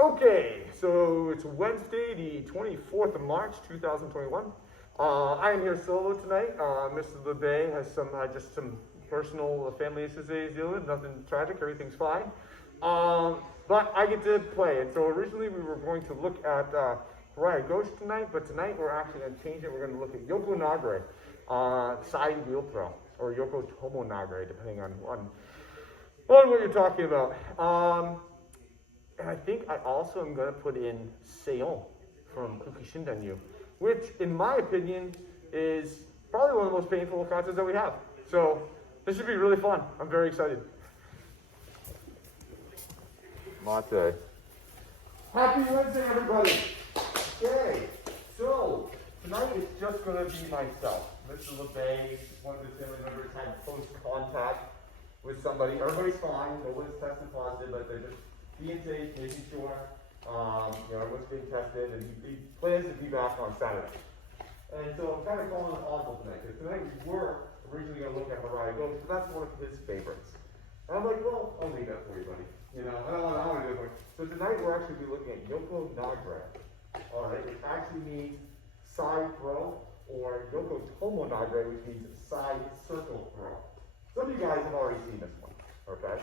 Okay, so it's Wednesday, the 24th of March, 2021. I am here solo tonight. Mr. LeBay has just some personal family issues that he's dealing with. Nothing tragic, everything's fine. But I get to play. And so originally we were going to look at Mariah Ghost tonight, but tonight we're actually going to change it. We're going to look at Yoko Nage, side wheel throw, or Yoko Tomo Nage, depending on what you're talking about. And I think I also am going to put in Seion from Kukushindanyu, which, in my opinion, is probably one of the most painful concerts that we have. So this should be really fun. I'm very excited. Mate. Happy Wednesday, everybody. Okay, so tonight it's just going to be myself. Mr. LeBay, one of his family members, had close contact with somebody. Everybody's fine. Nobody's tested positive, but they're just being safe, making sure everyone's being tested, and he plans to be back on Saturday. And so I'm kind of calling it awful tonight, because tonight we were originally going to look at Mariah Ghost, because that's one of his favorites. And I'm like, well, I'll leave that for you, buddy. I don't want to do it for you. So tonight we're actually looking at Yoko Nage. All right, which actually means side throw, or Yoko Tomo Nage, which means side circle throw. Some of you guys have already seen this one, okay?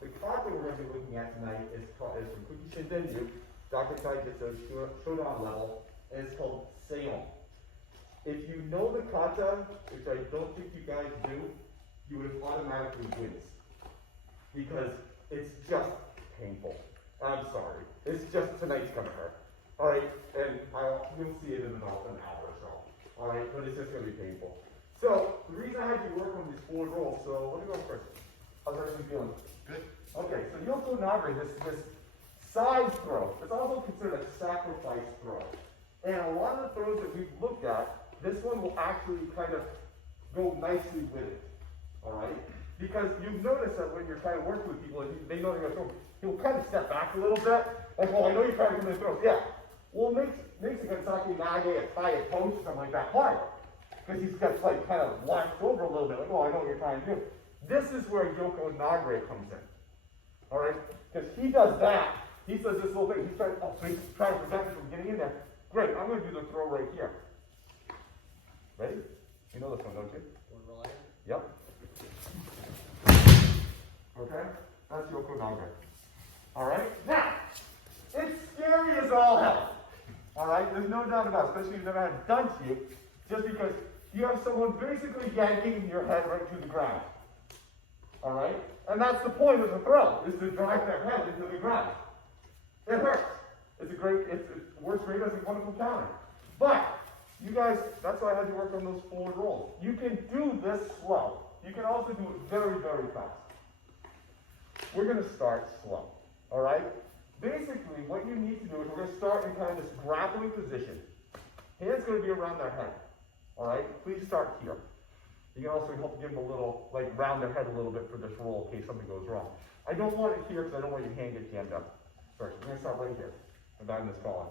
The card that we're going to be looking at tonight is from Kukushindanyu, Dr. Taijutsu's Shodan level, and it's called Seion. If you know the kata, which I don't think you guys do, you would automatically wins. Because it's just painful. I'm sorry. It's just, tonight's going to hurt. Alright, and you'll see it in about an hour or so. Alright, but it's just going to be painful. So, the reason I had you work on these forward rolls, so let me go first. How's everything feeling? Good. Okay, so Yoko Nage, this side throw, it's also considered a sacrifice throw. And a lot of the throws that we've looked at, this one will actually kind of go nicely with it. Alright? Because you've noticed that when you're trying to work with people, and they know they're going to throw, he'll kind of step back a little bit. Like, oh, I know you're trying to come in and throw. Yeah. Well, it makes a Gansaki Nage a tie a post or something like that hard. Because he's got like kind of launched over a little bit, like, oh, I know what you're trying to do. This is where Yoko Nage comes in. Alright? Because he does that. He says this little thing. He's trying to prevent me from getting in there. Great, I'm going to do the throw right here. Ready? You know this one, don't you? Yep. Okay? That's Yoko Nage. Alright? Now, it's scary as all hell. Alright? There's no doubt about it, especially if you've never had it done to you, just because you have someone basically yanking your head right to the ground. Alright? And that's the point of the throw, is to drive their head into the ground. It hurts. It works great as a wonderful counter. But, you guys, that's why I had you work on those forward rolls. You can do this slow. You can also do it very, very fast. We're going to start slow. Alright? Basically, what you need to do is we're going to start in kind of this grappling position. Hands going to be around their head. Alright? Please start here. You can also help give them a little, like round their head a little bit for this roll in case something goes wrong. I don't want it here because I don't want your hand to get jammed up. First, we're going to start right here. And down this column.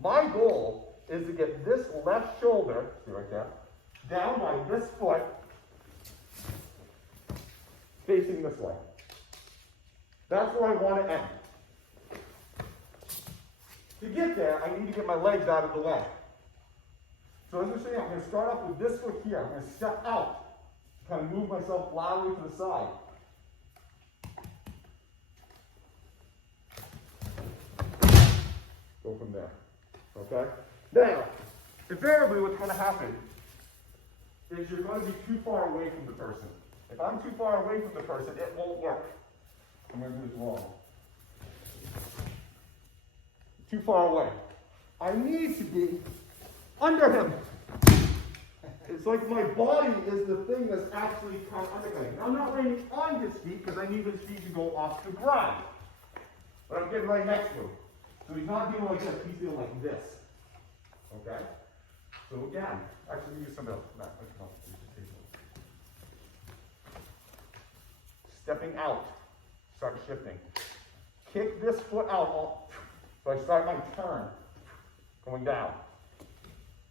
My goal is to get this left shoulder, see right there, down by this foot, facing this way. That's where I want to end. To get there, I need to get my legs out of the way. So as we're saying, I'm going to start off with this foot here. I'm going to step out, kind of move myself laterally to the side. Go from there. Okay? Now, invariably what's going to happen is you're going to be too far away from the person. If I'm too far away from the person, it won't work. I'm going to do this wrong. Too far away. I need to be under him. It's like my body is the thing that's actually kind of under him. I'm not landing on his feet because I need his feet to go off the ground. But I'm getting right next to him. So he's not doing like this, he's doing like this. Okay? So again, actually use something else. No, stepping out. Start shifting. Kick this foot out. So I start my turn. Going down.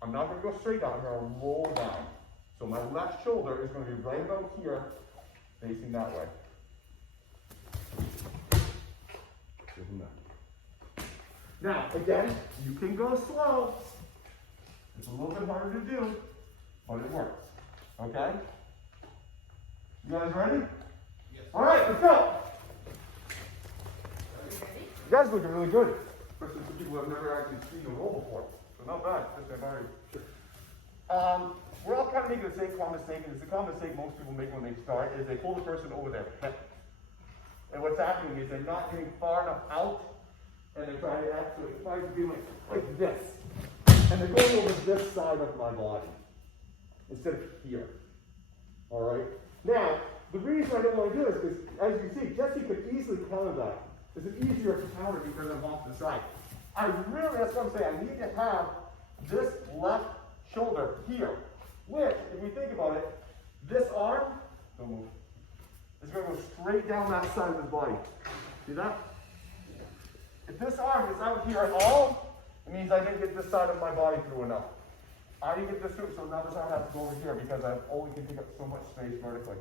I'm not going to go straight down. I'm going to roll down. So my left shoulder is going to be right about here, facing that way. Now, again, you can go slow. It's a little bit harder to do, but it works. Okay? You guys ready? Yes. All right, let's go. You guys looking really good. Especially for people who have never actually seen the roll before. So not bad. We're all kind of making the same common mistake, and it's a common mistake most people make when they start, is they pull the person over their hip. And what's happening is they're not getting far enough out, and they're trying to be like this. And they're going over this side of my body instead of here. All right? Now, the reason I don't want to do this is, as you see, Jesse could easily counter that. It's easier to counter because I'm off the side. That's what I'm saying, I need to have this left shoulder here, which, if we think about it, this arm, don't move, is going to go straight down that side of his body. See that? If this arm is out here at all, it means I didn't get this side of my body through enough. I didn't get this through, so now this arm has to go over here because I only can take up so much space vertically.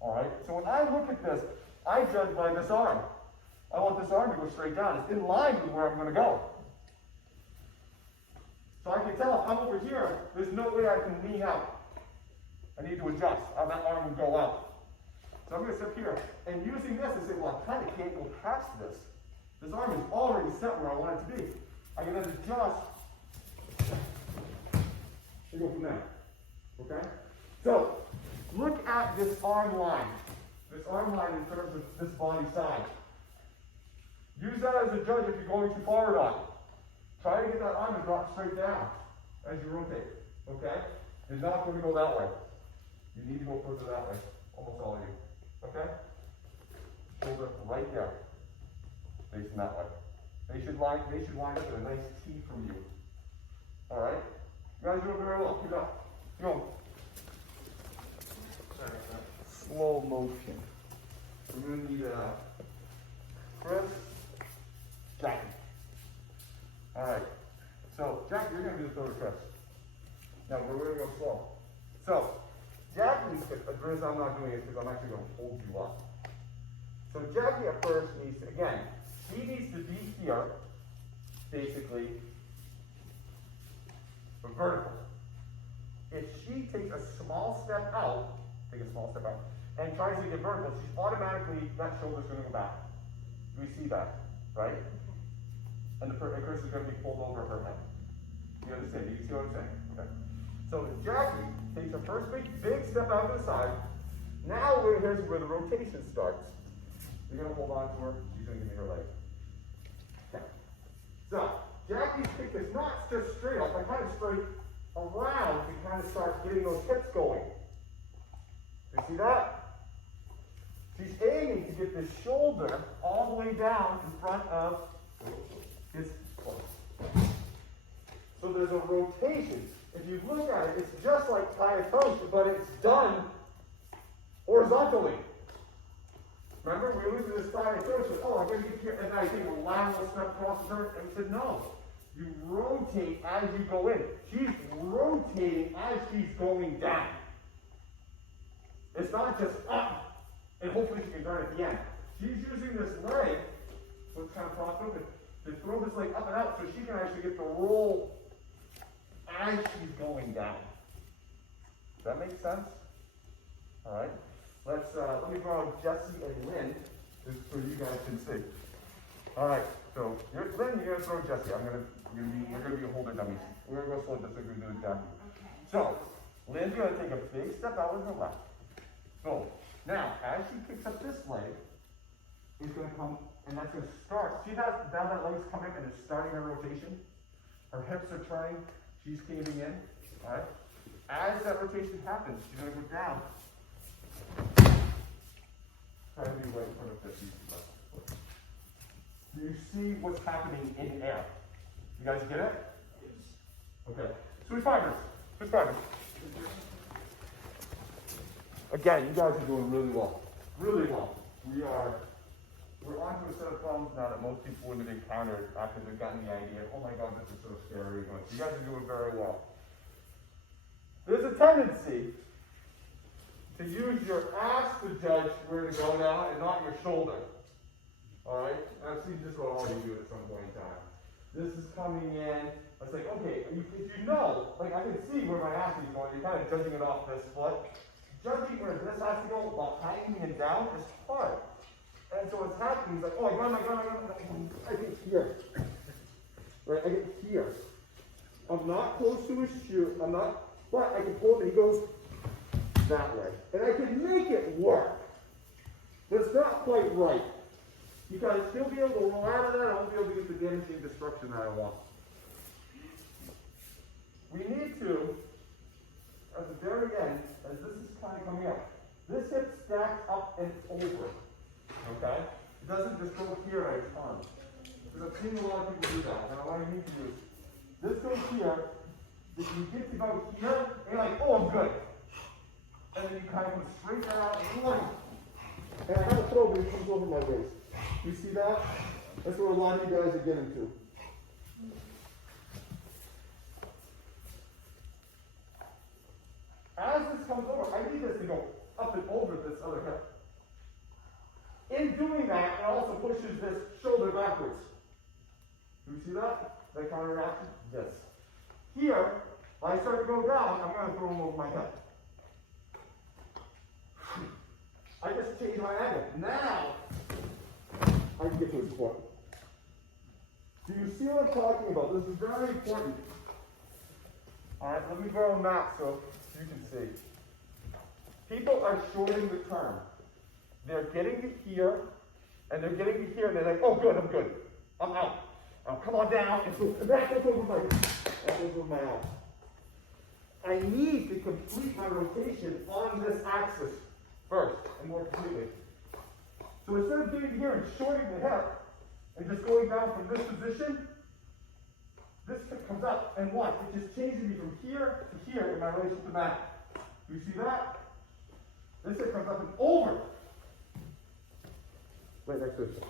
Alright? So when I look at this, I judge by this arm. I want this arm to go straight down. It's in line with where I'm going to go. So I can tell if I'm over here, there's no way I can lean out. I need to adjust. That arm would go out. So I'm going to sit here. And using this, I say, well, I kind of can't go past this. This arm is already set where I want it to be. I can then adjust and go from there. Okay? So, look at this arm line. This arm line in terms of this body size. Use that as a judge if you're going too far or not. Try to get that arm to drop straight down as you rotate. Okay? It's not going to go that way. You need to go further that way. Almost all of you. Okay? Shoulder right there. Facing that way. They should wind up with a nice T from you. Alright? You guys are doing very well. Keep it up. Go. Slow motion. We're going to need Chris, Jackie. Alright. So, Jackie, you're going to do the throw to Chris. Now, we're going to go slow. So, Jackie, Chris, I'm not doing it because I'm actually going to hold you up. So, Jackie at first needs to, again, she needs to be here, basically, for vertical. If she takes a small step out, and tries to get vertical, she's automatically, that shoulder's going to go back. We see that, right? And the person is going to be pulled over her head. You understand? You see what I'm saying? Okay. So Jackie takes her first big step out to the side. Now here's where the rotation starts. You're going to hold on to her. She's going to give me her leg. Okay. So Jackie's kick is not just straight up, but kind of straight around to kind of start getting those hips going. You see that? She's aiming to get the shoulder all the way down in front of his foot. So there's a rotation. If you look at it, it's just like tie a toast, but it's done horizontally. Remember, we looked at this tie a toast, oh, I'm going to get here, and I think a lateral step across the dirt, and we said, no. You rotate as you go in. She's rotating as she's going down. It's not just up, and hopefully she can turn at the end. She's using this leg, so it's kind of propped open, to throw this leg up and out so she can actually get the roll as she's going down. Does that make sense? All right. Let me borrow Jesse and Lynn, just so you guys can see. All right. So Lynn, you're gonna throw Jesse. We're gonna be holder dummies. We're gonna go slow just like we do with Jackie. So Lynn's gonna take a big step out with her left. So now, as she kicks up this leg, he's going to come, and that's going to start. See how down that leg's coming and it's starting her rotation? Her hips are turning, she's caving in. All right? As that rotation happens, she's going to go down. Try to be right in front of this. Do you see what's happening in air? You guys get it? Yes. Okay. Switch fibers. Switch fibers. Again, you guys are doing really well. Really well. We're on to a set of problems now that most people wouldn't have encountered after they've gotten the idea, oh my God, this is so scary. You guys are doing very well. There's a tendency to use your ass to judge where to go now and not your shoulder. Alright? And I've seen this one already do it at some point in time. This is coming in. It's like, okay, if you know, like I can see where my ass is going, you're kind of judging it off this foot. Judging where this has to go while hanging it down is hard. And so what's happening is like, oh, I get here. Right, I get here. I'm not close to his shoe, but I can pull him and he goes that way. And I can make it work. But it's not quite right. Because he'll be able to roll out of that, I won't be able to get the damaging destruction that I want. We need to, at the very end, as this is kind of coming up, this hip stacks up and over. Okay? It doesn't just go here at a ton. Because I've seen a lot of people do that. And what I need to do is, this goes here, if you get to go here, and you're like, oh, I'm good. And then you kind of come straight down, and I have a throw, but it comes over my waist. You see that? That's what a lot of you guys are getting to. As this comes over, I need this to go up and over this other hip. In doing that, it also pushes this shoulder backwards. Do you see that? That counteraction? Yes. Here, when I start to go down, I'm going to throw him over my head. I just changed my angle. Now, I can get to his foot. Do you see what I'm talking about? This is very important. Alright, let me borrow a map so you can see. People are shorting the term. They're getting to here, and they're getting to here, and they're like, oh good, I'm good. I'm out. Come on down, and that goes over my arm. I need to complete my rotation on this axis first, and more completely. So instead of getting here and shorting the hip, and just going down from this position, this hip comes up, and what? It just changes me from here to here in my relation to the mat. Do you see that? This hip comes up and over. Right next to it.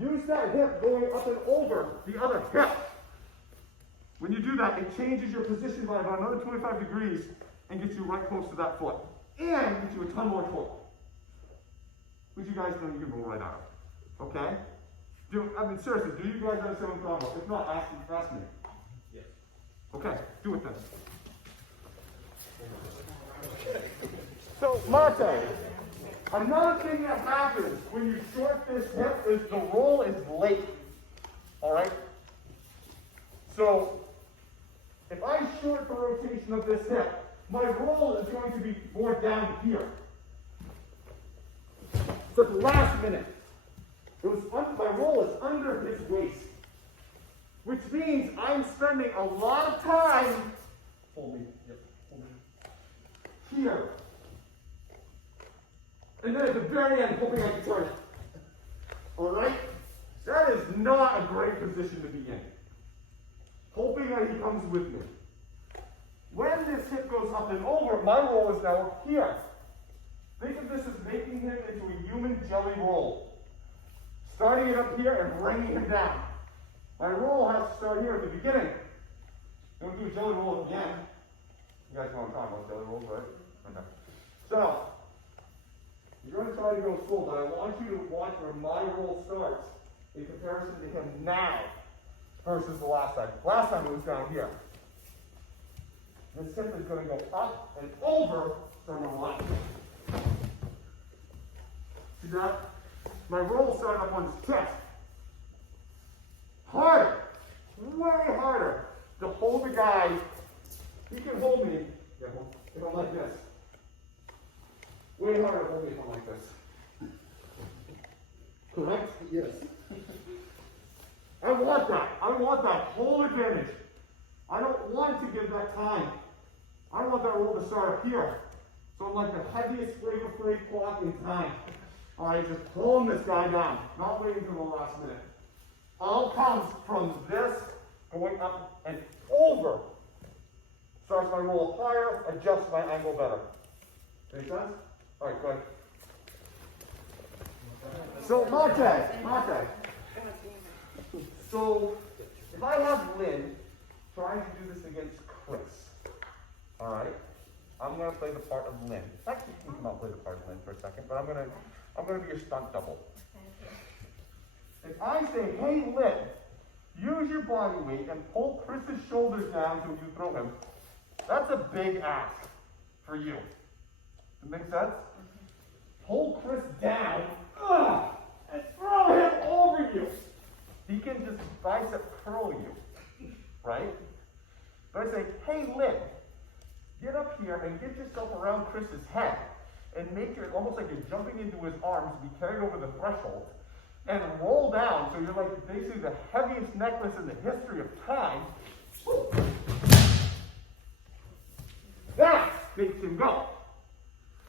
Use that hip going up and over the other hip. When you do that, it changes your position by about another 25 degrees and gets you right close to that foot. And gets you a ton more torque. Which you guys know you can roll right out of. Okay? I mean, seriously, do you guys understand what I'm talking about? If not, ask me. Yes. Okay, do it then. So, Mate, another thing that happens when you short this hip is the roll is late. Alright? So, if I short the rotation of this hip, my roll is going to be more down here. So at the last minute, my roll is under his waist, which means I'm spending a lot of time here. And then at the very end, hoping I can turn it. Alright? That is not a great position to be in. Hoping that he comes with me. When this hip goes up and over, my roll is now up here. Think of this as making him into a human jelly roll. Starting it up here and bringing him down. My roll has to start here at the beginning. Don't do a jelly roll at the end. You guys know what I'm talking about, jelly rolls, right? Okay. So, you're going to try to go full, but I want you to watch where my roll starts in comparison to him now versus the last time. Last time it was down here. This hip is going to go up and over from the left. See that? My roll started up on his chest. Harder, way harder to hold the guy. He can hold me if I'm like this. Way harder to hold me if I'm like this. Correct? Yes. I want that. I want that whole advantage. I don't want to give that time. I want that roll to start up here. So I'm like the heaviest free clock in time. Alright, just pulling this guy down, not waiting for the last minute. All comes from this going up and over. Starts my roll higher, adjusts my angle better. Make sense? Alright, go ahead. So, Mate. So, if I have Lynn trying to do this against Chris, alright, I'm going to play the part of Lynn. Actually, you can come out and play the part of Lynn for a second, but I'm going to be your stunt double. If I say, hey, lift, use your body weight and pull Chris's shoulders down until you throw him, that's a big ask for you. Does it make sense? Pull Chris down and throw him over you. He can just bicep curl you, right? But I say, hey, lift, get up here and get yourself around Chris's head and make it almost like you're jumping into his arms to be carried over the threshold and roll down so you're like basically the heaviest necklace in the history of time. That makes him go.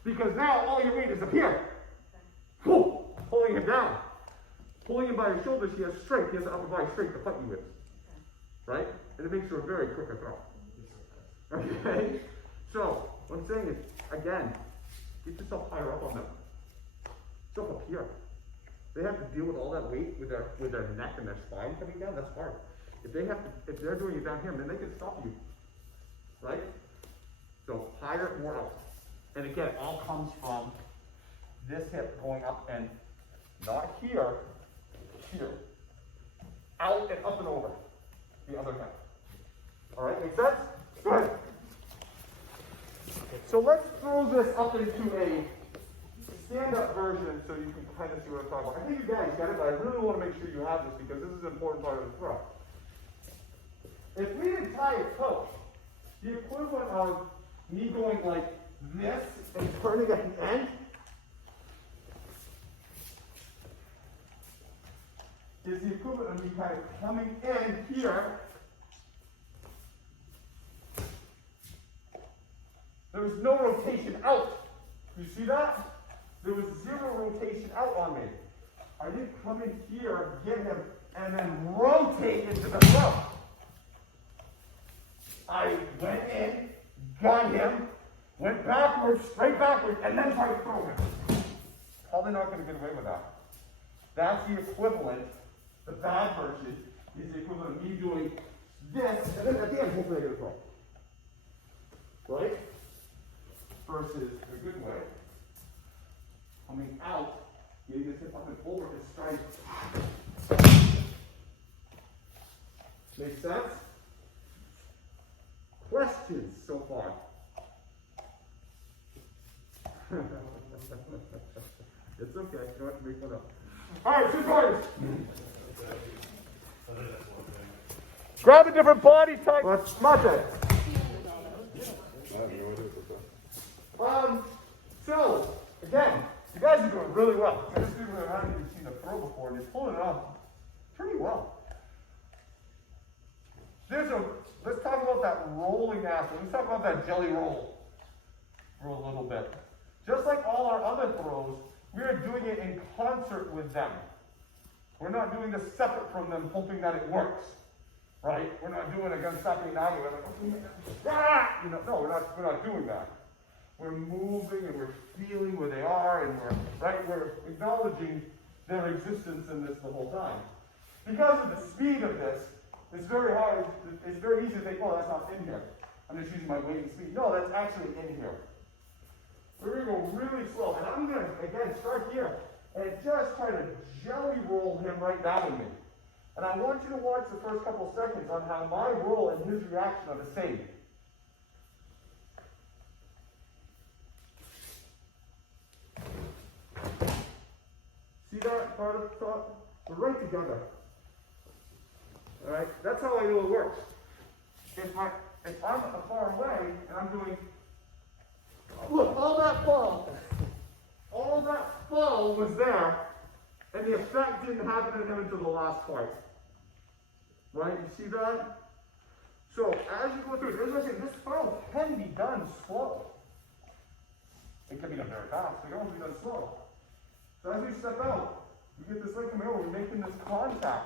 Because now all your weight is up here. Pulling him down. Pulling him by his shoulders, he has strength. He has the upper body strength to fight you with. Right? And it makes for a very quick throw. Okay? So, what I'm saying is, again, get yourself higher up on them. Yourself up here. They have to deal with all that weight with their neck and their spine coming down. That's hard. If they're doing it down here, then they can stop you. Right? So higher, more up. And again, it all comes from this hip going up and not here, here. Out and up and over the other hip. All right, make sense? Good. So let's throw this up into a stand-up version so you can kind of see what I'm talking about. I think you guys get it, but I really want to make sure you have this because this is an important part of the throw. If we didn't tie a toe, the equivalent of me going like this and turning at the end is the equivalent of me kind of coming in here. There was no rotation out. You see that? There was zero rotation out on me. I didn't come in here, get him, and then rotate into the throw. I went in, got him, went backwards, straight backwards, and then tried to throw him. Probably not going to get away with that. That's the equivalent. The bad version is the equivalent of me doing this, and then at the end, hopefully I get a throw. Right? Versus the good way. Coming out, getting this hip up and over and strike. Make sense? Questions so far? It's okay, you don't have to make fun up. Alright, two quarters. Grab a different body type. Let's smudge it. So, again, you guys are doing really well. This dude haven't even seen a throw before, and he's pulling it off pretty well. Let's talk about that rolling aspect. Let's talk about that jelly roll for a little bit. Just like all our other throws, we are doing it in concert with them. We're not doing this separate from them, hoping that it works. Right? We're not doing it against something now. We're like, no, we're not doing that. We're moving and we're feeling where they are, and we're acknowledging their existence in this the whole time. Because of the speed of this, it's very hard. It's very easy to think, oh, that's not in here. I'm just using my weight and speed. No, that's actually in here. We're going to go really slow, and I'm going to again start here and just try to jelly roll him right down with me. And I want you to watch the first couple of seconds on how my roll and his reaction are the same. See that part of the thought? We're right together. Alright? That's how I know it works. If I'm far away and I'm doing, look, all that fall was there, and the effect didn't happen to him until the last part. Right? You see that? So as you go through it, this throw can be done slow. It can be done very fast. It can also be done slow. So as we step out, we get this leg coming over, we're making this contact.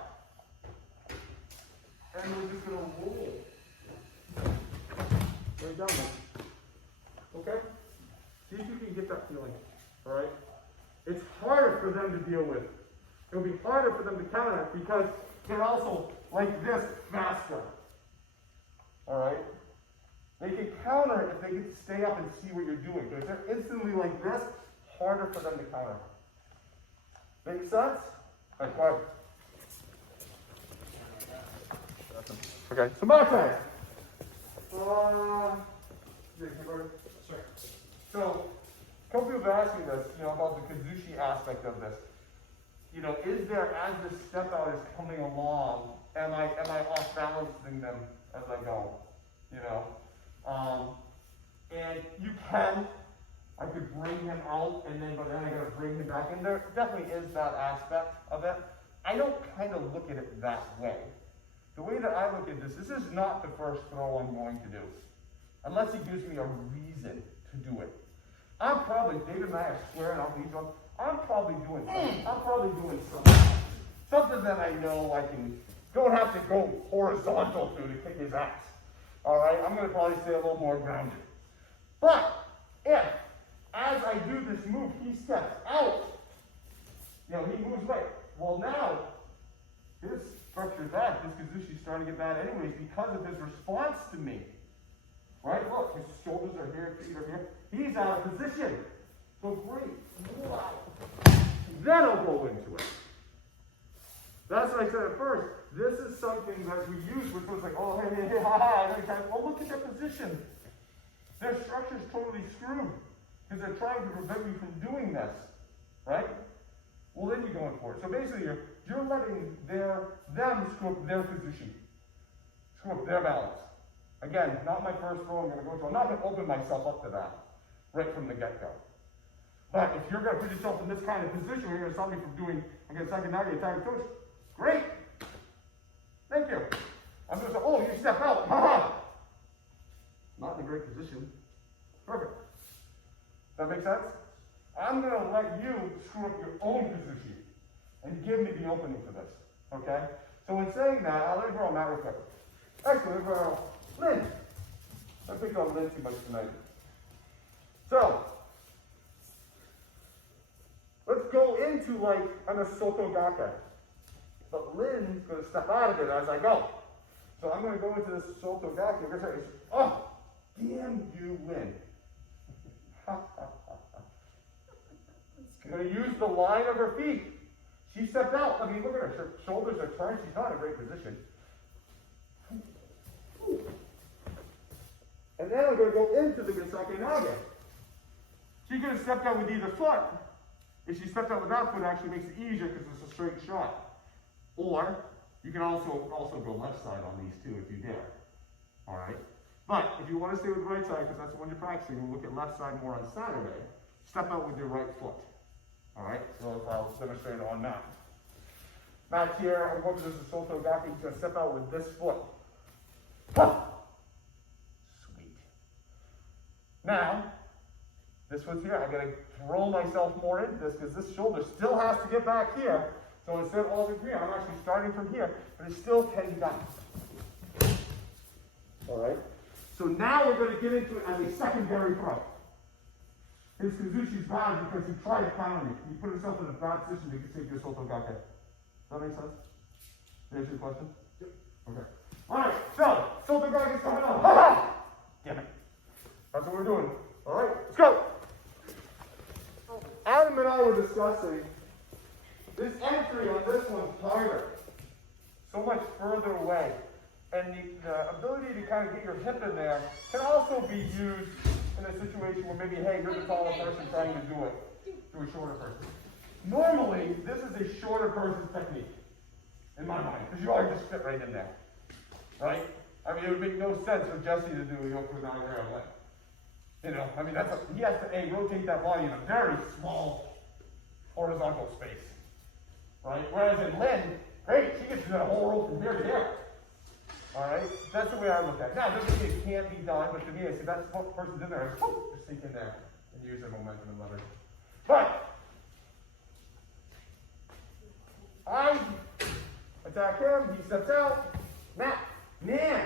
And we're just going to roll. Right down there. Okay? See if you can get that feeling. Alright? It's harder for them to deal with. It'll be harder for them to counter it because they're also like this faster. Alright? They can counter it if they get to stay up and see what you're doing. But if they're instantly like this, harder for them to counter. Make sense? Alright, go ahead. Okay, so my turn. Sure. So, a couple people have asked me this, about the kazushi aspect of this. Is there, as this step out is coming along, am I off balancing them as I go? And you can. I could bring him out, but then I gotta bring him back in. There definitely is that aspect of it. I don't kind of look at it that way. The way that I look at this is not the first throw I'm going to do, unless he gives me a reason to do it. I'm probably, David and I are squaring off each other. I'm probably doing something that I know I don't have to go horizontal to kick his ass. All right, I'm going to probably stay a little more grounded. But if, as I do this move, he steps out, he moves away. Well, now, his structure's bad. This Kazushi's starting to get bad anyways because of his response to me. Right? Look, his shoulders are here, feet are here. He's out of position. So great. Wow. Then I'll go into it. That's what I said at first. This is something that we use, which was like, oh, hey, ha, ha. Oh, look at their position. Their structure's totally screwed because they're trying to prevent me from doing this. Right? Well, then you're going for it. So basically, you're letting them screw up their position, screw up their balance. Again, not my first throw I'm going to go to. I'm not going to open myself up to that right from the get-go. But if you're going to put yourself in this kind of position where you're going to stop me from doing, against second nagi attack coach, great. Thank you. I'm going to say, oh, you step out. Ha ha. Not in a great position. Perfect. That make sense? I'm going to let you screw up your own position and give me the opening for this. Okay? So in saying that, let me draw a mat real quick. Actually, let me draw Lynn. I picked on Lynn too much tonight. So, let's go into like an Asoto Gake. But Lynn's going to step out of it as I go. So I'm going to go into this Asoto Gake. I'm going to say, oh, damn you, Lynn. I'm going to use the line of her feet. She stepped out. I mean, look at her. Her shoulders are turned. She's not in a great position. And then I'm going to go into the Gisake Nage. She could have stepped out with either foot. If she stepped out with that foot, it actually makes it easier because it's a straight shot. Or you can also go left side on these two if you dare. All right? But if you want to stay with the right side, because that's the one you're practicing, we'll look at left side more on Saturday. Step out with your right foot. All right? So I'll demonstrate it on mat. Mat here, I'm going to this Asoto Gake. He's going to step out with this foot. Sweet. Now, this foot's here. I'm going to throw myself more into this because this shoulder still has to get back here. So instead of all the here, I'm actually starting from here, but it still can be done. All right? So now we're going to get into it as a secondary throw. His Kazushi's bad because he tried to counter me. He put himself in a bad position to take your Soto Gake. Does that make sense? Answer your question? Yep. Okay. All right, so Soto Gake's coming on. Ha ha! Damn it. That's what we're doing. All right, let's go. Adam and I were discussing this entry on this one's harder. So much further away. And the ability to kind of get your hip in there can also be used in a situation where maybe, hey, you're the taller person trying to do it to a shorter person. Normally, this is a shorter person's technique, in my mind, because you already just fit right in there, right? I mean, it would make no sense for Jesse to do a Yoko Nage Seion. I mean, he has to, rotate that body in a very small horizontal space, right? Whereas in Lynn, great, she gets to do a whole roll from here to here. All right? That's the way I look at it. Now, it doesn't mean it can't be done, but to me, I see that's what the person's in there. Just sink in there and use their momentum and leverage. But I attack him, he steps out. Now, man,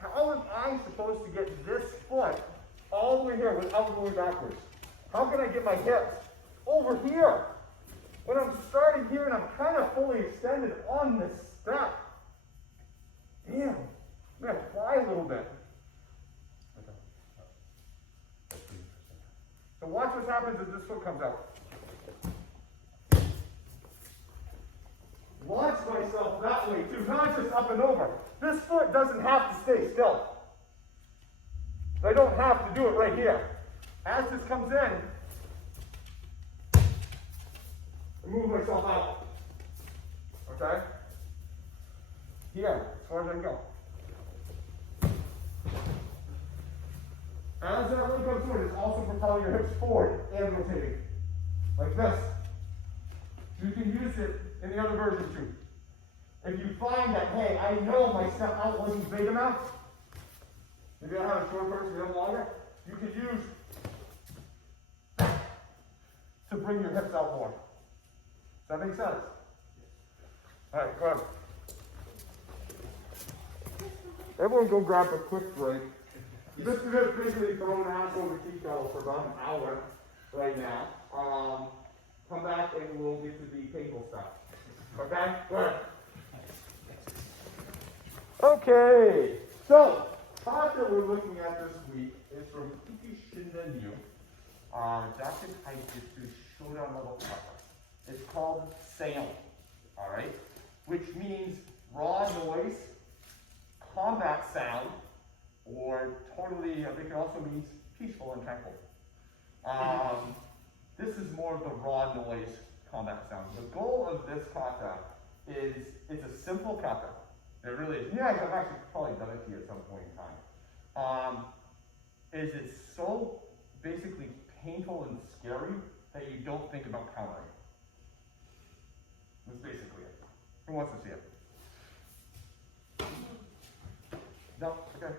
how am I supposed to get this foot all the way here without going backwards? How can I get my hips over here when I'm starting here and I'm kind of fully extended on this step? Damn, I'm going to fly a little bit. Okay. So watch what happens as this foot comes out. launch myself that way too, not just up and over. This foot doesn't have to stay still. I don't have to do it right here. As this comes in, I move myself out. Okay? Here, as far as I can go. As that leg goes forward, it's also propelling your hips forward and rotating. Like this. You can use it in the other version too. If you find that, hey, I know my step out wasn't big enough, if you don't have a short person, you have longer, you can use to bring your hips out more. Does that make sense? All right, go ahead. Everyone go grab a quick break. This is basically throwing ass over tea kettle for about an hour right now. Come back and we'll get to the table stuff. Okay? Go ahead. Okay, so kata we're looking at this week is from Ikishindenyu. Japanese Taijutsu Shodan level kata. It's called Seion. Alright? Which means raw noise, combat sound, or totally, I think it also means peaceful and tranquil. This is more of the raw noise combat sound. The goal of this kata is, it's a simple kata. It really is. Yeah, I've actually probably done it to you at some point in time. Is it's so basically painful and scary that you don't think about countering. That's basically it. Who wants to see it? No? Okay.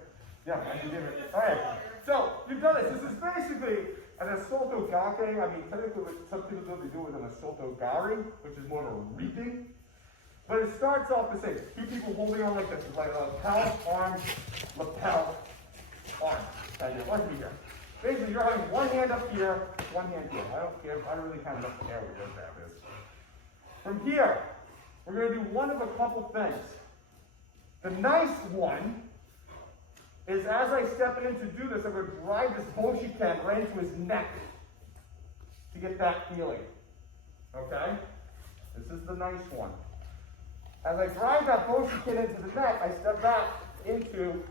Yeah, I can give it. All right. So, you've done this. This is basically an assolto gake. I mean, technically, some people do it an assolto gari, which is more of a reaping. But it starts off the same. Two people holding on like this. It's like lapel, arm, lapel, arm. Okay, let's be here. Basically, you're having one hand up here, one hand here. I don't care. I really kind of don't care what that is. From here, we're going to do one of a couple things. The nice one is as I step in to do this, I'm going to drive this boshiken right into his neck to get that feeling. Okay? This is the nice one. As I drive that boshiken into the neck, I step back into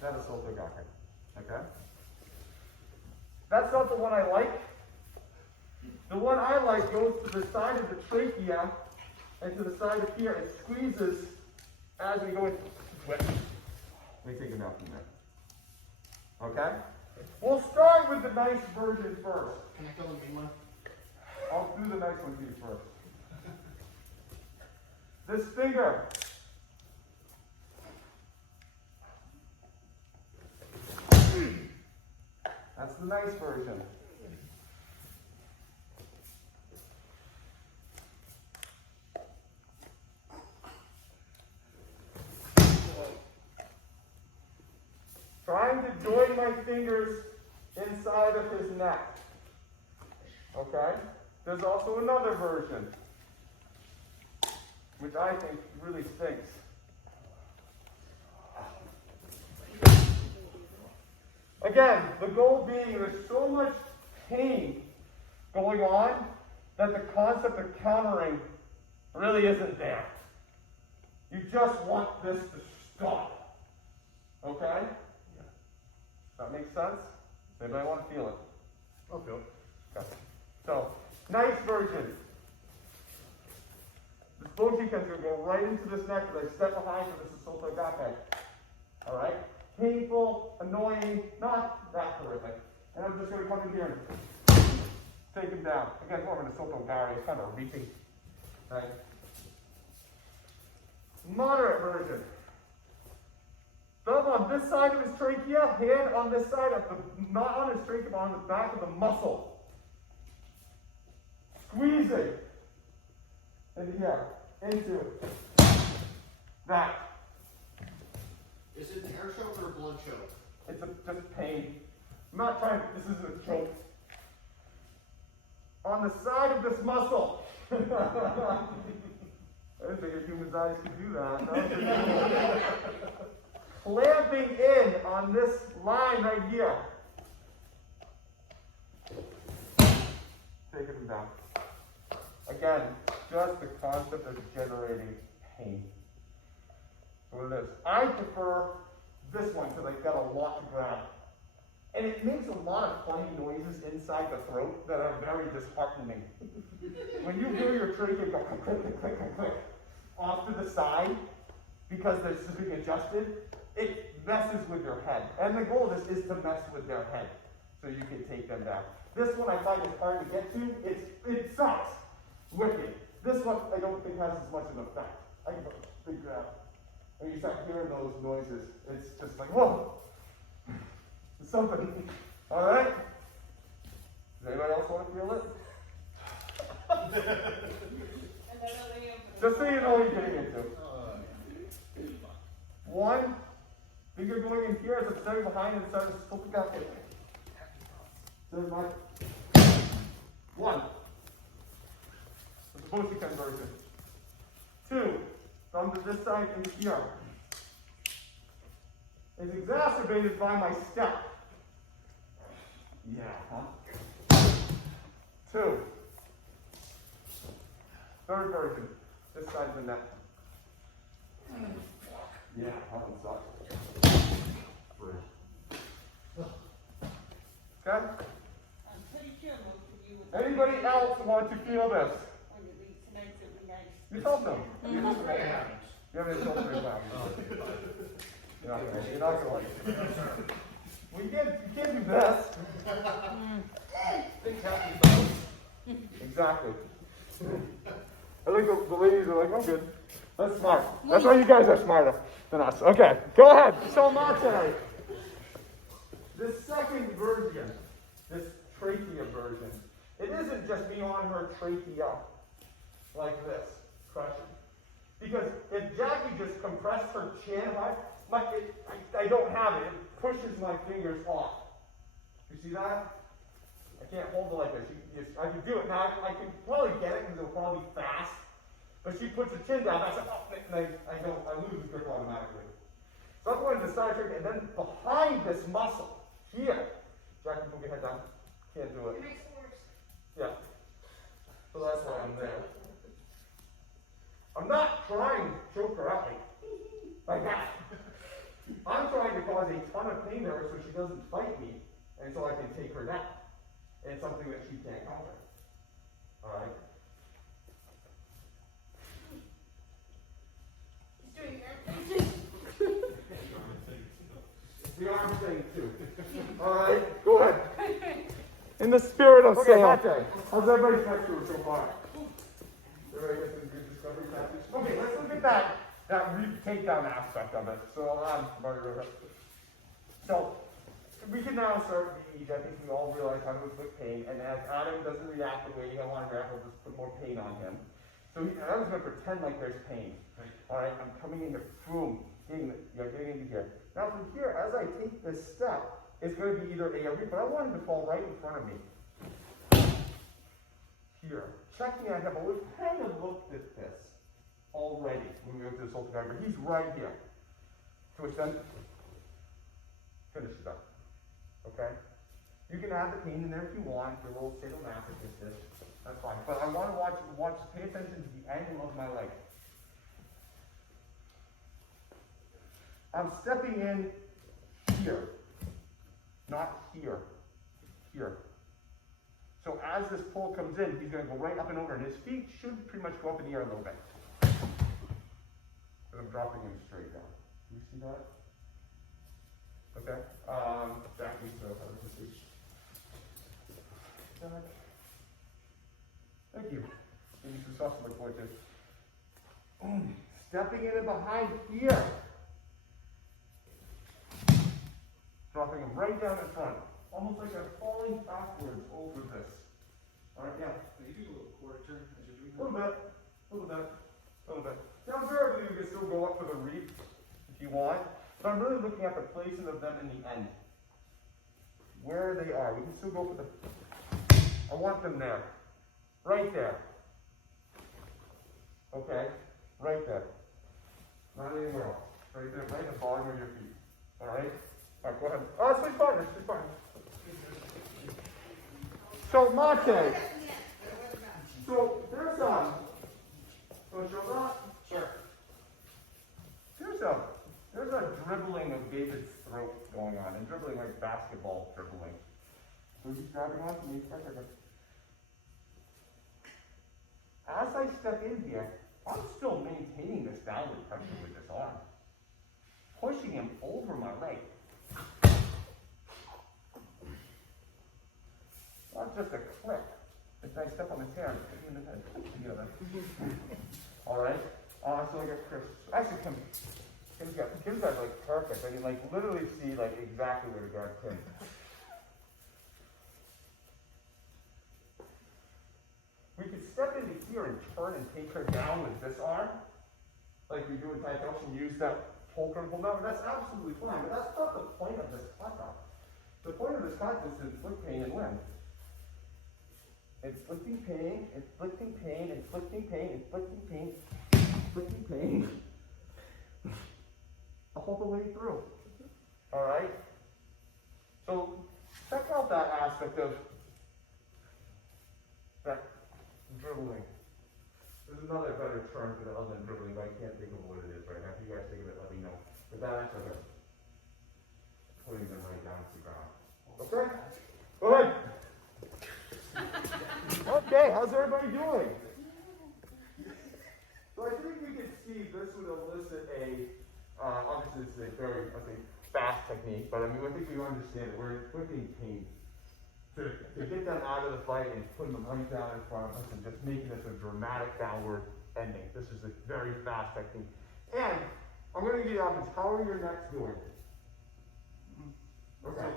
that assolto gake. Okay? That's not the one I like. The one I like goes to the side of the trachea and to the side of here and squeezes as we go into it. Let me take it out from there. Okay? We'll start with the nice version first. Can I fill the main one? I'll do the nice one to you first. This finger. That's the nice version. Trying to join my fingers inside of his neck. Okay? There's also another version, which I think really stinks. Again, the goal being there's so much pain going on that the concept of countering really isn't there. You just want this to stop. Okay? Does that make sense? Does anybody want to feel it? I'll feel it. Okay. So, nice version. This boshiken is going to go right into this neck as I step behind for this assolto gake. Alright? Painful, annoying, not that horrific. And I'm just going to come in here and take him down. Again, more of an assolto gari, it's kind of a reaping. Right? Moderate version. Thumb on this side of his trachea, hand on this side of the, not on his trachea, but on the back of the muscle. Squeezing into here, into that. Is it an air choke or a blood choke? It's just pain. I'm not trying, this isn't a choke. On the side of this muscle. I didn't think a human's eyes could do that. Clamping in on this line right here. Taking them down. Again, just the concept of generating pain. What it is. I prefer this one because I've got a lot to grab. And it makes a lot of funny noises inside the throat that are very disheartening. When you hear your trachea go click, click, click, click, click, off to the side, because this is being adjusted, it messes with your head. And the goal of this is to mess with their head, so you can take them down. This one I find is hard to get to. It sucks. Wicked. This one I don't think has as much of an effect. I can put a big grab. When you start hearing those noises, it's just like, whoa. It's something. All right? Does anybody else want to feel it? Just so you know what you're getting into. One, finger going in here as it's starting behind and starting to slip it out there. There's my one. It's supposed to conversion. Two, from this side and here. Is exacerbated by my step. Yeah, huh? Two. Third version. This side of the neck. Yeah, that one sucks. Okay? I'm pretty sure most of you would. Anybody else want to feel this? When you leave tonight, it'll be nice. You told them. You know what happens. You haven't told them about it. You're not gonna like it. Well, you can't do this. Things happen about. Exactly. I think the ladies are like, oh, good. That's smart. That's why you guys are smarter than us. Okay, go ahead. So Mate. This second version, this trachea version, it isn't just me on her trachea like this, crushing. Because if Jackie just compressed her chin, I don't have it. It pushes my fingers off. You see that? I can't hold it like this. I can do it now. I can probably get it because it'll probably be fast. But she puts her chin down. I said, oh, and I lose the grip automatically. So I'm going to the side trachea, and then behind this muscle here, Jackie, move your head down. Can't do it. It makes it worse. Yeah. So that's why I'm there. I'm not trying to choke her out like that. I'm trying to cause a ton of pain there so she doesn't fight me, and so I can take her down. And it's something that she can't counter. All right? He's doing everything. The arm thing too. All right, go ahead. In the spirit of Seion. How's everybody's lecture so far? Everybody got some good discovery practice? Okay, let's look at that takedown aspect of it. So we can now start to eat. I think we all realize how to inflict pain, and as Adam doesn't react the way I want to react, we'll just put more pain on him. So Adam's going to pretend like there's pain. All right, I'm coming in here, boom, getting into here. Now from here, as I take this step, it's going to be either A or B, but I want him to fall right in front of me. Here. Check me out here, but we've kind of looked at this already when we went to this whole diagram. He's right here. To extend, finish it up. Okay? You can add the pain in there if you want, your little sadomasochistic. That's fine. But I want to pay attention to the angle of my leg. I'm stepping in here, not here. Here. So as this pull comes in, he's going to go right up and over, and his feet should pretty much go up in the air a little bit. But I'm dropping him straight down. Do you see that? Okay. Jackie, so let's see. Thank you. Give me some sauce to look forward to. Stepping in and behind here. Dropping him right down in front. Almost like I'm falling backwards over this. All right, yeah. You do a little quarter turn as you're doing A little bit. Now, variably, you can still go up for the reef if you want, but I'm really looking at the placement of them in the end. Where they are. We can still go for I want them there. Right there. Okay? Right there. Not anywhere else. Right there, right at the bottom of your feet. All right? All right, go ahead. Oh, switch partners. So Mate. So there's Want to show that? Sure. There's a dribbling of David's throat going on, and dribbling like basketball dribbling. So he's grabbing onto me. As I step in here, I'm still maintaining this downward pressure with this arm, pushing him over my leg. Not just a clip. If I step on the chair, hit me in the head together. All right. So I got Chris. Actually, Kim's got like perfect. I can like literally see like exactly where to guard Kim. We could step into here and turn and take her down with this arm, like we do in Tai Chi, and use that poke and pull down. That's absolutely fine, but that's not the point of this kata. The point of this kata is to inflict pain and win. Inflicting pain, inflicting pain, inflicting pain, inflicting pain, inflicting pain. All the way through. Alright? So check out that aspect of that dribbling. There's another better term for that other than dribbling, but I can't think of what it is right now. If you guys think of it, let me know. But that actually is putting them right down to the ground. Okay? Go ahead. Okay, how's everybody doing? So I think we can see this would elicit obviously it's a very, I think, fast technique, but I mean, I think we understand it. We're inflicting pain to get them out of the fight and putting them right down in front of us and just making this a dramatic downward ending. This is a very fast technique. And I'm going to give you options. How are your necks doing? Okay.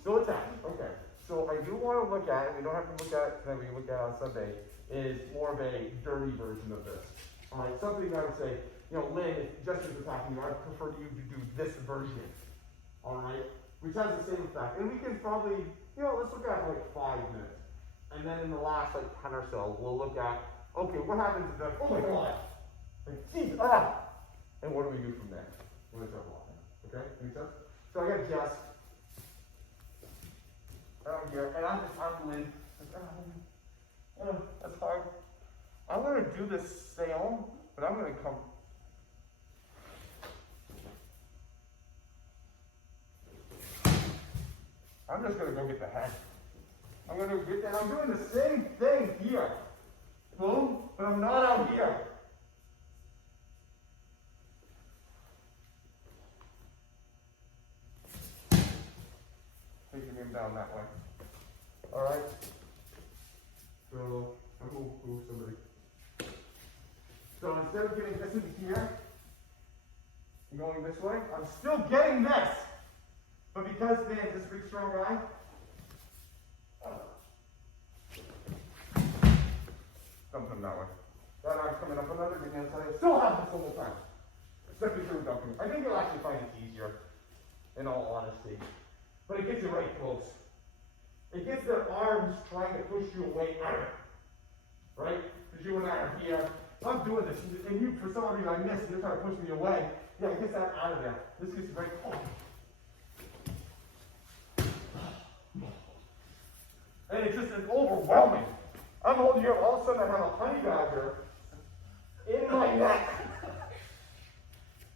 Still attached. Okay. So I do want to look at it. We don't have to look at it tonight. We can look at it on Sunday. Is more of a dirty version of this. All right. Something I would say, Lynn, if Jessica's attacking you, I'd prefer you to do this version. All right. Which has the same effect. And we can probably, let's look at like 5 minutes. And then in the last like 10 or so, we'll look at, okay, what happens if that, oh my God. Like, geez, And what do we do from there? We're going to start walking. Okay? Make sense? So I got Jess. Here, and I'm Lynn. That's hard. I'm going to do this Seion, but I'm going to come. I'm just going to go get the head. I'm going to get that. I'm doing the same thing here. Boom, but I'm not out here. Taking him down that way. All right. So I'm going to move somebody. So instead of getting this into here, I'm going this way. I'm still getting this, but because Dan's this big strong guy, dump him that way. That arm's coming up another thing inside. I still have this the whole time, except if you're dumping. I think you'll actually find it easier, in all honesty. But it gets you right close. It gets their arms trying to push you away out of it. Right? Because you and I are here. I'm doing this. And you, for some reason, I missed. And you're trying to push me away. Yeah, it gets that out of there. This gets you right close. And it's overwhelming. I'm holding here. All of a sudden, I have a honey badger in my neck.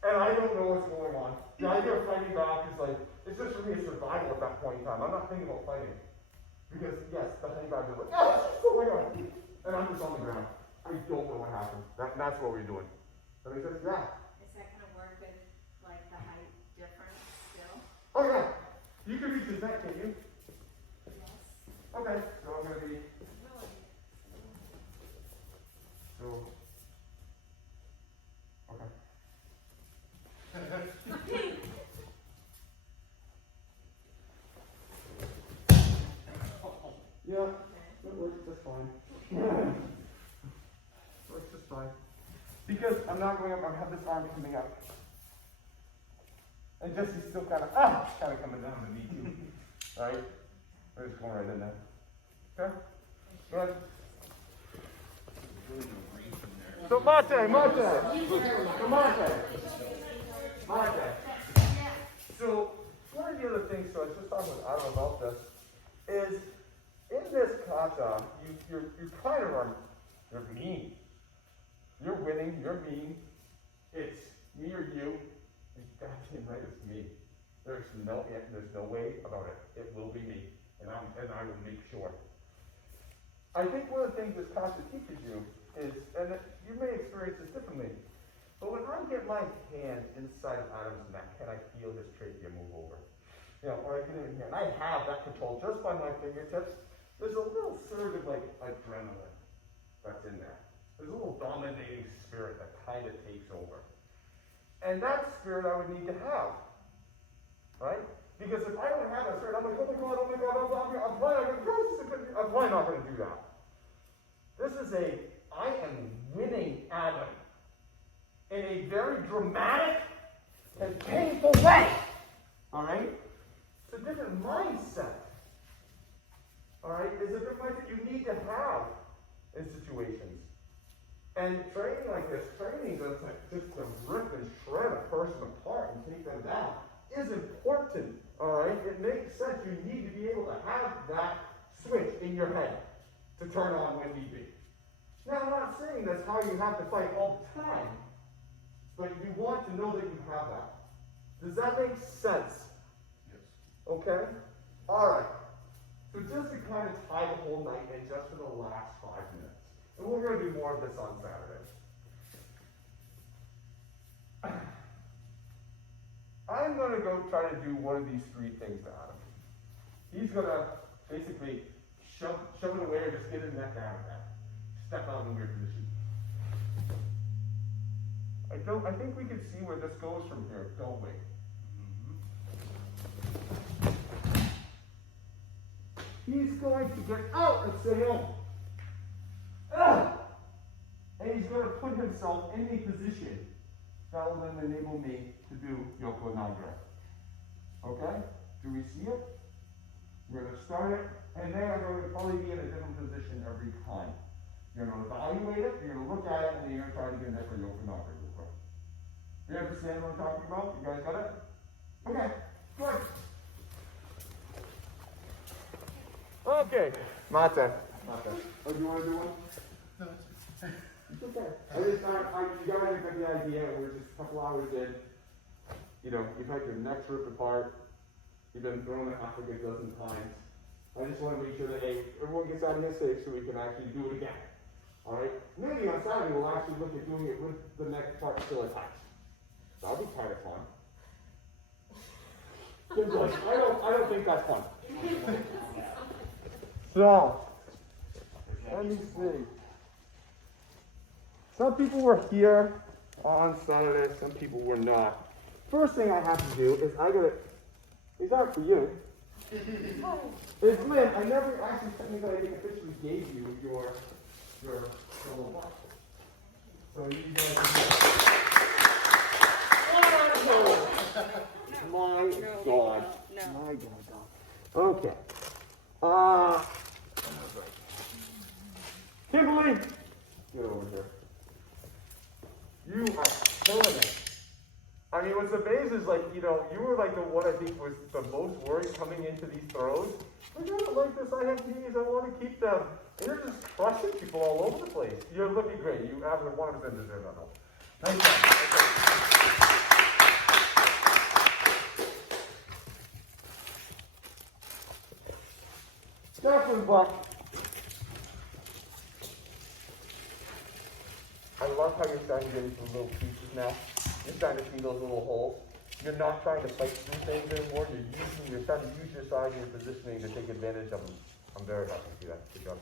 And I don't know what's going on. The idea of fighting back is like, it's just for me a survival at that point in time. I'm not thinking about fighting. Because, yes, the honey badger is like, what's going on? And I'm just on the ground. I don't know what happened. That's what we're doing. That makes sense? Yeah. Is that going to work with, like, the height difference still? Oh, yeah. You can reach his neck, can't you? Yes. Okay. So I'm going to be, Really? so, okay. Yeah, it works just fine. Works just fine. Because I'm not going up, I have this arm coming up. And Jesse's still kind of coming down to me too. Right? We're just going right in there. Okay? Go ahead. So Mate. So one of the other things, so I was just talking with Adam about this, is in this kata, you kind of are, you're mean. You're winning, you're mean. It's me or you. And goddamn right it's me. There's no way about it. It will be me. And I will make sure. I think one of the things this pastor teaches you is, and you may experience this differently, but when I get my hand inside of Adam's neck, can I feel his trachea move over? You know, or I can even hear, and I have that control just by my fingertips. There's a little surge of like adrenaline that's in there. There's a little dominating spirit that kind of takes over. And that spirit I would need to have. Right? Because if I don't have that spirit, I'm like, oh my God, I'm probably not going to do that. This is I am winning Adam in a very dramatic and painful way. Alright? It's a different mindset. Alright? It's a different mindset you need to have in situations. And training like this, training that's like just to rip and shred a person apart and take them down, is important. Alright? It makes sense. You need to be able to have that switch in your head to turn on when need be. Now, I'm not saying that's how you have to fight all the time, but you want to know that you have that. Does that make sense? Yes. Okay? Alright. So just to kind of tie the whole night in just for the last 5 minutes. And we're going to do more of this on Saturday. I'm going to go try to do one of these 3 things to Adam. He's going to basically shove it away or just get his neck down there. Step out in a weird position. I think we can see where this goes from here, don't we? He's going to get out and Seion. And he's going to put himself in a position that will then enable me to do Yoko Nage. Okay? Do we see it? We're going to start it, and then I'm going to probably be in a different position every time. You're going to evaluate it, you're going to look at it, and then you're going to try to get there for Yoko Nage real quick. You understand what I'm talking about? You guys got it? Okay, good. Okay, Mata. Oh, do you want to do one? No, It's okay. You guys got the idea. We're just a couple hours in. You know, you've had your necks ripped apart. You've been thrown in half a dozen times. I just want to make sure that, hey, everyone gets out of here safe so we can actually do it again. Alright? Maybe on Saturday we'll actually look at doing it with the neck part still attached. That'll be kind of fun. I don't think that's fun. So, let me see. Some people were here on Saturday, some people were not. First thing I have to do is it's not for you. It's Lynn. I never actually technically officially gave you your little box. So you guys My God. My God. Okay. Kimberly, get over here. You are killing it. I mean, what's amazing is, like, you know, you were like the one I think was the most worried coming into these throws. I don't like this. I have these. I want to keep them. And you're just crushing people all over the place. You're looking great. You have 100% deserve that help. Nice job. Definitely, but I love how you're starting to get into little pieces now. You're starting to see those little holes. You're not trying to fight through things anymore. You're trying to use your size and your positioning to take advantage of them. I'm very happy to see that. Good job.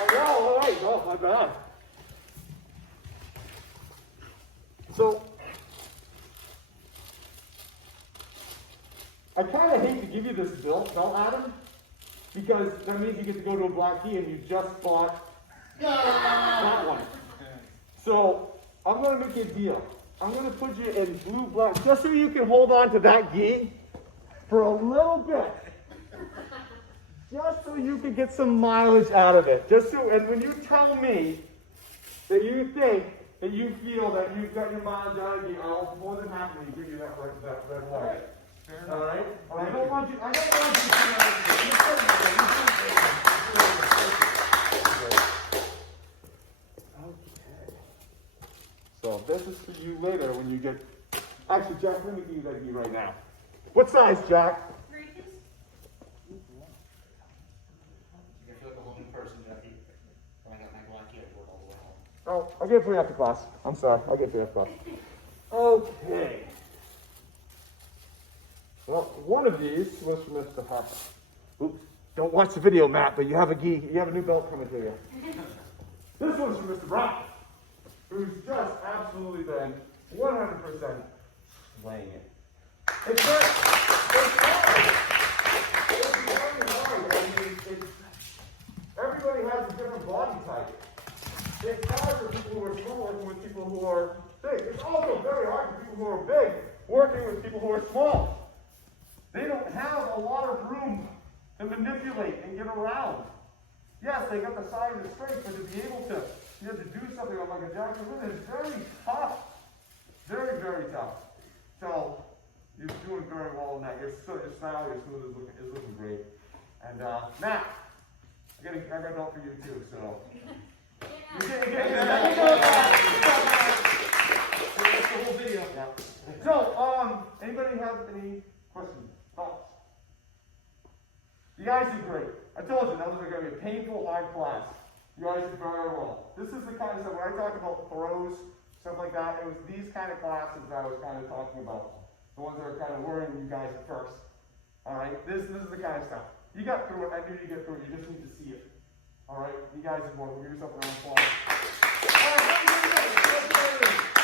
Oh, wow, all right. Oh, my bad. So, I kind of hate to give you this belt, Adam, because that means you get to go to a black key and you just bought that one. So, I'm going to make you a deal. I'm going to put you in blue, black, just so you can hold on to that gi for a little bit. Just so you can get some mileage out of it. Just so, and when you tell me that you think, that you feel that you've got your mileage out of you, I'll more than happily give you that red light. All right? I don't want you to Actually, Jack, let me give you that gi right now. What size, Jack? Three piece? You feel like a whole new person, Jackie. When I got my black kid, I wore it all the way home. Oh, I'll get it for you after class. I'm sorry, I'll get it for you after class. Okay. Well, one of these was from Mr. Harper. Oops, don't watch the video, Matt, but you have a gi, you have a new belt coming to you. This one's from Mr. Brown, who's just absolutely been 100% slaying it. It's very hard. I mean, everybody has a different body type. It's hard for people who are small working with people who are big. It's also very hard for people who are big working with people who are small. They don't have a lot of room to manipulate and get around. Yes, they got the size and strength, but to be able to, to do something like a Jackson Wood is very tough. Very, very tough. So, you're doing very well in that. Your style, your smooth is looking great. And Matt, I got a belt for you too, so. You get That's the whole video. Yeah. So, anybody have any questions, thoughts? You guys did great. I told you, now this is going to be a painful, hard class. You guys did very well. This is the kind of stuff, when I talk about throws, stuff like that, it was these kind of classes that I was kind of talking about. The ones that are kind of worrying you guys at first. Alright, this is the kind of stuff. You got through it, I knew you'd get through it, you just need to see it. Alright, you guys did more. Give yourself a round of applause. Alright,